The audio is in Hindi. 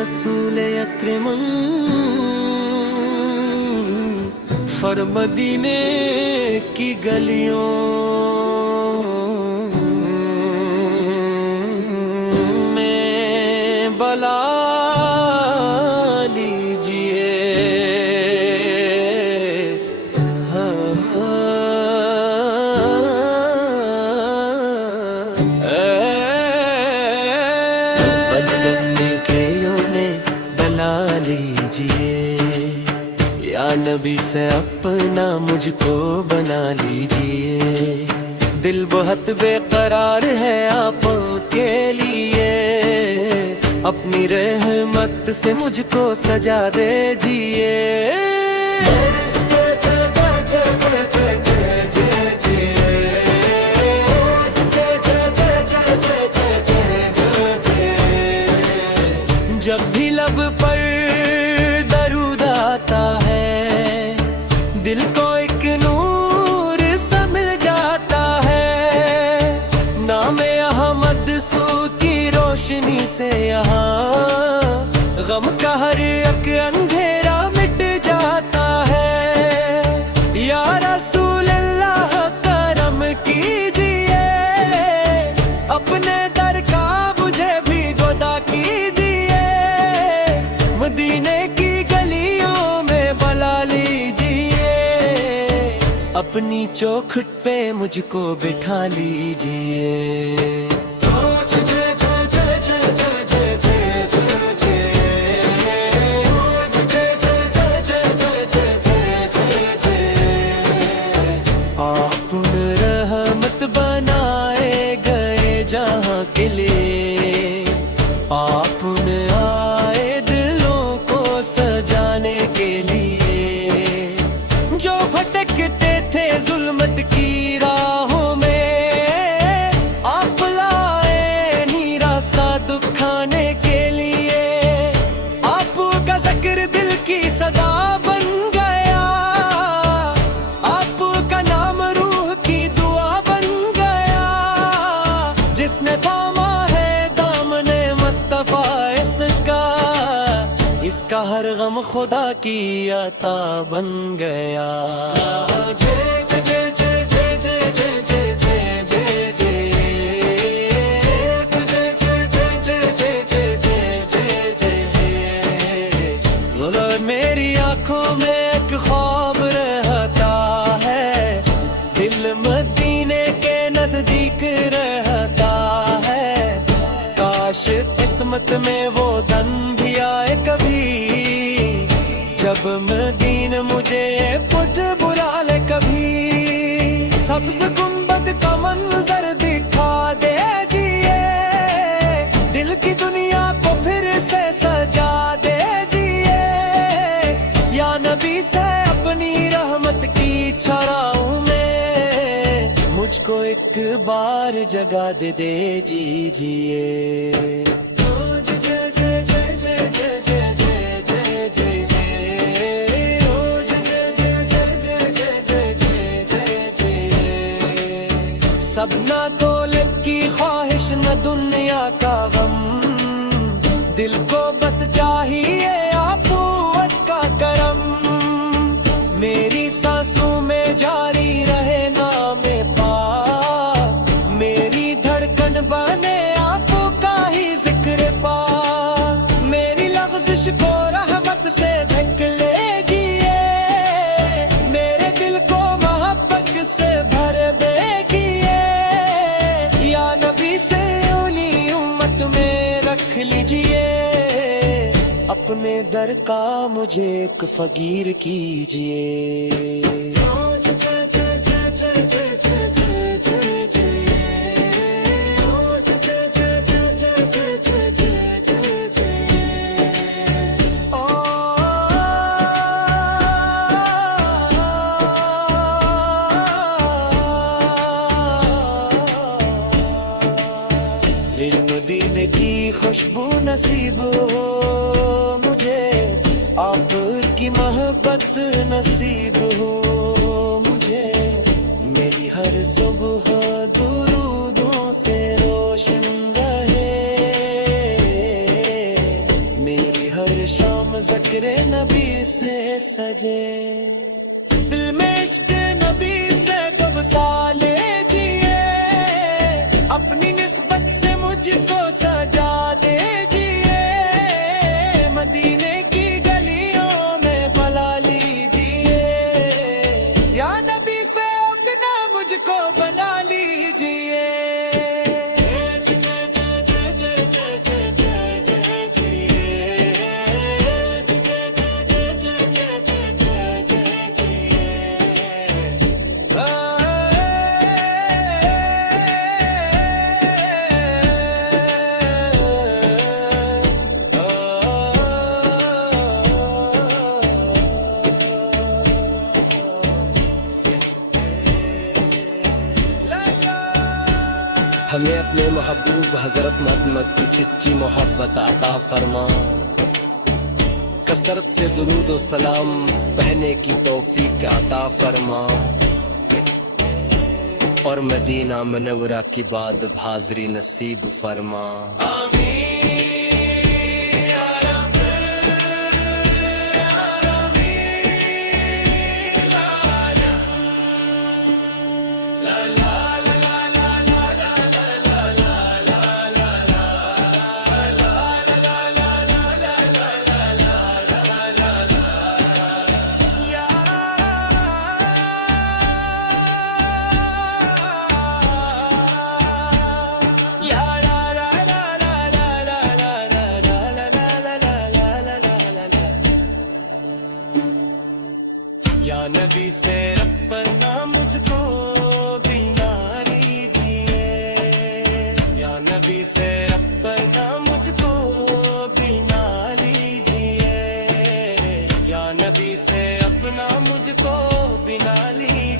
रसूल अकरम फर मदीने की गलियों में बला लीजिए। बदलने के में बना लीजिए, या नबी से अपना मुझको बना लीजिए। दिल बहुत बेकरार है आपों के लिए, अपनी रहमत से मुझको सजा दीजिए। जब भी लब पर दरूद आता है, दिल को एक नूर सा मिल जाता है। नाम अहमद सू की रोशनी से यहाँ गम का हर एक अंधेरा मिट जाता है। या रसूल अल्लाह करम कीजिए, अपने दर का मुझे भी गोदा कीजिए। मदीने की गलियों में बुला लीजिए, अपनी चौखट पे मुझको बिठा लीजिए। आपने रहमत बनाए गए जहाँ के लिए, आपने आए दिलों को सजाने के लिए। जो भटकते थे जुल्मत की राहों में, आप लाए नी रास्ता दुखाने के लिए। आपका जिक्र दिल की सदा बन गया, आपका नाम रूह की दुआ बन गया। जिसने थामा है दामने मुस्तफा इसका हर गम खुदा की अता बन गया। मेरी आंखों में एक ख्वाब रहता है, दिल मदीने के नजदीक रहता है। काश किस्मत में वो दिन भी आए कभी, जब मदीना मुझे पुट बुला ले कभी। सब्ज गुंबद का मंजर दिखा दीजिए, दिल की दुनिया को फिर से सजा दीजिए। या नबी से अपनी रहमत की छाँव में मुझको एक बार जगा दे दीजिए। सब ना दौलत की ख्वाहिश न दुनिया का गम, दिल को बस चाहिए आपूअत का करम। मेरी सांसों में जारी रहे नाम पाक, मेरी धड़कन बने आपका ही जिक्र पाक। मेरी लग़्ज़िश को रहमत से ढक लीजिए, मेरे दिल को मोहब्बत से भर दीजिए। या नबी से उन्हीं उम्मत में रख लीजिए, अपने दर का मुझे एक फकीर कीजिए। मदीने की खुशबू नसीब हो मुझे, आपकी मोहब्बत नसीब हो मुझे। मेरी हर सुबह दुरूदों से रोशन रहे, मेरी मेरे नबी से सजे। दिल में इश्क नबी से कब साले जिए, अपनी निस्बत से मुझको सजा दे जिए। मदीने की गलियों में भला लीजिए, या नबी फेंकना मुझको बना लीजिए। हमें अपने महबूब हजरत मोहम्मद की सच्ची मोहब्बत अता फरमा। कसरत से दुरूद व सलाम पहने की तौफीक अता फरमा। और मदीना मुनव्वरा की बाद हाज़री नसीब फरमा। या नबी से रब्बना मुझको बिना लीजिए, या नबी से रब्बना मुझको बिना लीजिए, या नबी से अपना मुझको बिना लीजिए।